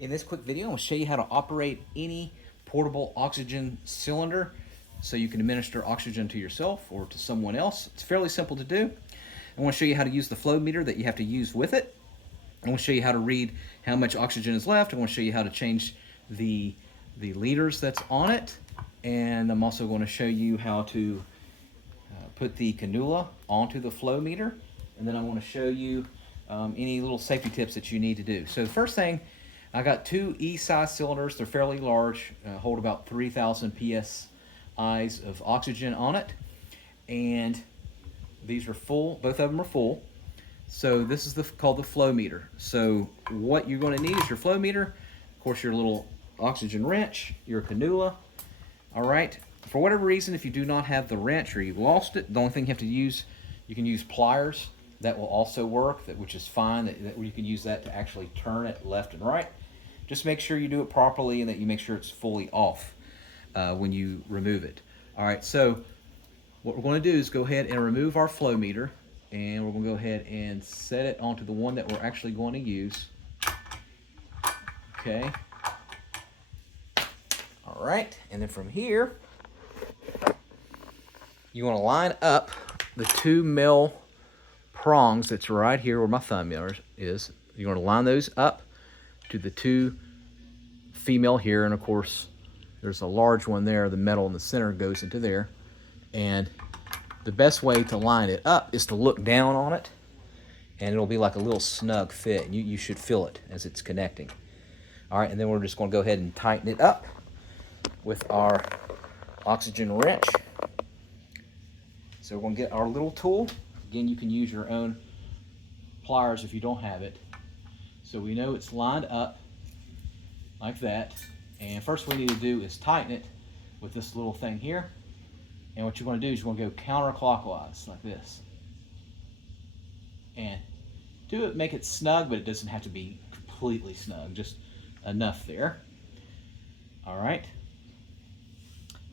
In this quick video, I'm going to show you how to operate any portable oxygen cylinder so you can administer oxygen to yourself or to someone else. It's fairly simple to do. I want to show you how to use the flow meter that you have to use with it. I want to show you how to read how much oxygen is left. I want to show you how to change the liters that's on it. And I'm also going to show you how to put the cannula onto the flow meter. And then I want to show you any little safety tips that you need to do. So the first thing, I got two E-size cylinders. They're fairly large, hold about 3,000 psi's of oxygen on it. And these are full, both of them are full. So this is called the flow meter. So what you're going to need is your flow meter, of course your little oxygen wrench, your cannula. All right, for whatever reason, if you do not have the wrench or you've lost it, the only thing you have to use, you can use pliers. That will also work, which is fine. That you can use that to actually turn it left and right. Just make sure you do it properly and that you make sure it's fully off when you remove it. All right, so what we're going to do is go ahead and remove our flow meter, and we're going to go ahead and set it onto the one that we're actually going to use. Okay. All right, and then from here, you want to line up the 2 mil prongs that's right here where my thumb is. You're going to line those up to the 2 female here, and of course there's a large one there. The metal in the center goes into there, and the best way to line it up is to look down on it, and it'll be like a little snug fit, and you should feel it as it's connecting. All right, and then we're just going to go ahead and tighten it up with our oxygen wrench. So we're going to get our little tool. Again, you can use your own pliers if you don't have it. So we know it's lined up like that. And first we need to do is tighten it with this little thing here. And what you're going to do is you're going to go counter-clockwise like this. And make it snug, but it doesn't have to be completely snug, just enough there. All right.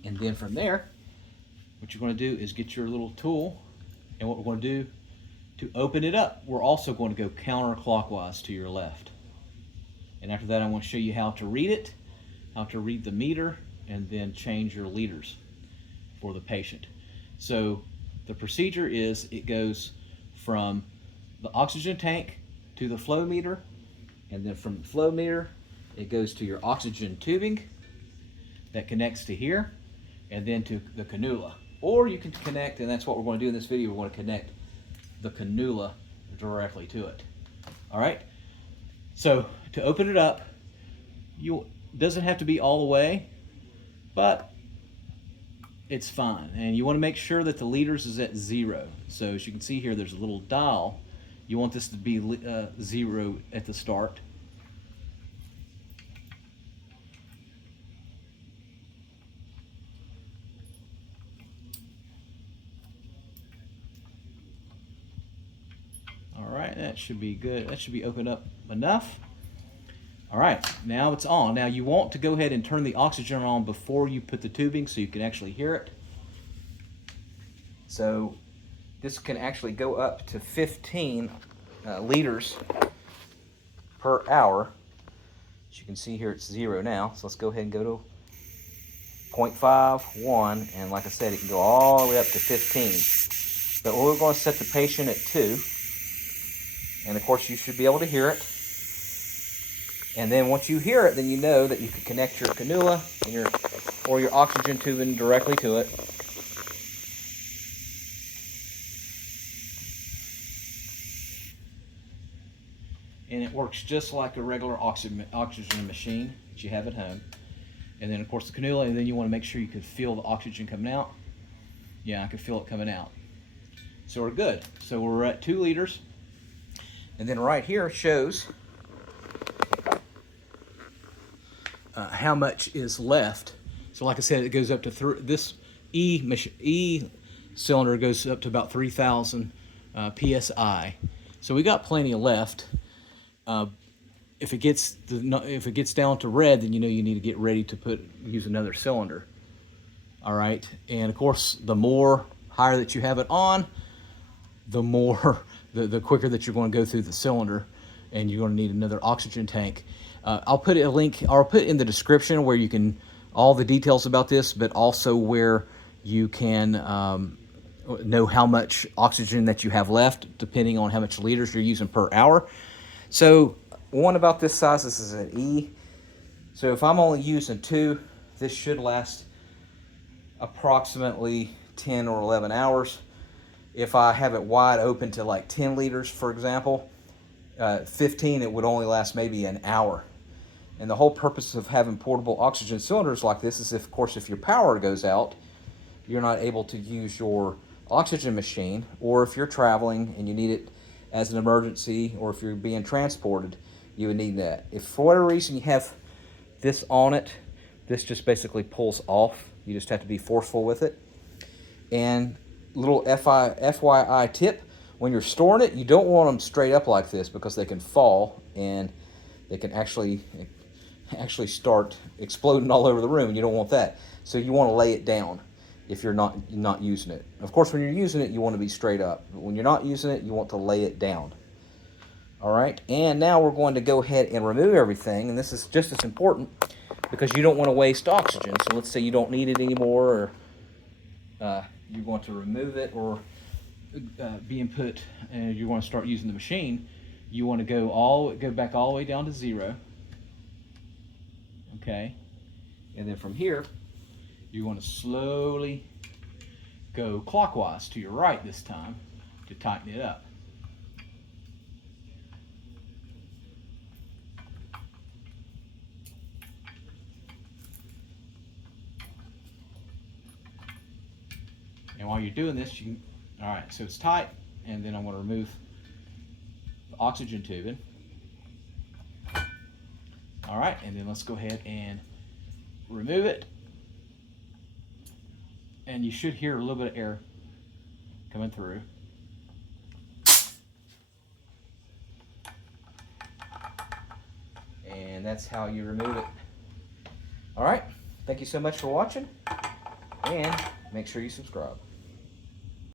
And then from there, what you're going to do is get your little tool, and what we're going to do to open it up, we're also going to go counterclockwise to your left. And after that, I want to show you how to read it, how to read the meter, and then change your liters for the patient. So the procedure is it goes from the oxygen tank to the flow meter, and then from the flow meter, it goes to your oxygen tubing that connects to here, and then to the cannula. Or you can connect, and that's what we're going to do in this video, we're going to connect the cannula directly to it. All right, so to open it up, doesn't have to be all the way, but it's fine. And you want to make sure that the liters is at 0. So as you can see here, there's a little dial. You want this to be 0 at the start. That should be good. That should be opened up enough. All right, now it's on. Now you want to go ahead and turn the oxygen on before you put the tubing so you can actually hear it. So this can actually go up to 15 liters per hour. As you can see here, it's 0 now. So let's go ahead and go to 0.5, 1, and like I said, it can go all the way up to 15. But we're going to set the patient at 2. And of course you should be able to hear it. And then once you hear it, then you know that you can connect your cannula and your oxygen tubing directly to it. And it works just like a regular oxygen machine that you have at home. And then of course the cannula, and then you want to make sure you can feel the oxygen coming out. Yeah, I can feel it coming out. So we're good. So we're at 2 liters. And then right here shows how much is left. So like I said, it goes up to this E cylinder goes up to about 3,000 psi. So we got plenty left. If it gets down to red, then you know you need to get ready to use another cylinder. All right, and of course, the more higher that you have it on, the more the quicker that you're going to go through the cylinder, and you're going to need another oxygen tank. I'll put a link, or I'll put in the description where you can, all the details about this, but also where you can know how much oxygen that you have left, depending on how much liters you're using per hour. So one about this size, this is an E. So if I'm only using 2, this should last approximately 10 or 11 hours. If I have it wide open to like 10 liters, for example, 15, it would only last maybe an hour. And the whole purpose of having portable oxygen cylinders like this is, of course, if your power goes out, you're not able to use your oxygen machine, or if you're traveling and you need it as an emergency, or if you're being transported, you would need that. If for whatever reason you have this on it, this just basically pulls off. You just have to be forceful with it. And little FYI tip, when you're storing it, you don't want them straight up like this, because they can fall and they can actually start exploding all over the room, and you don't want that. So you want to lay it down if you're not using it. Of course, when you're using it, you want to be straight up. But when you're not using it, you want to lay it down. All right, and now we're going to go ahead and remove everything, and this is just as important because you don't want to waste oxygen. So let's say you don't need it anymore, or you want to remove it, or being put, and you want to start using the machine. You want to go back all the way down to 0. Okay, and then from here, you want to slowly go clockwise to your right this time to tighten it up. And while you're doing this, you can, all right, so it's tight, and then I'm going to remove the oxygen tubing. All right, and then let's go ahead and remove it. And you should hear a little bit of air coming through. And that's how you remove it. All right, thank you so much for watching, and make sure you subscribe.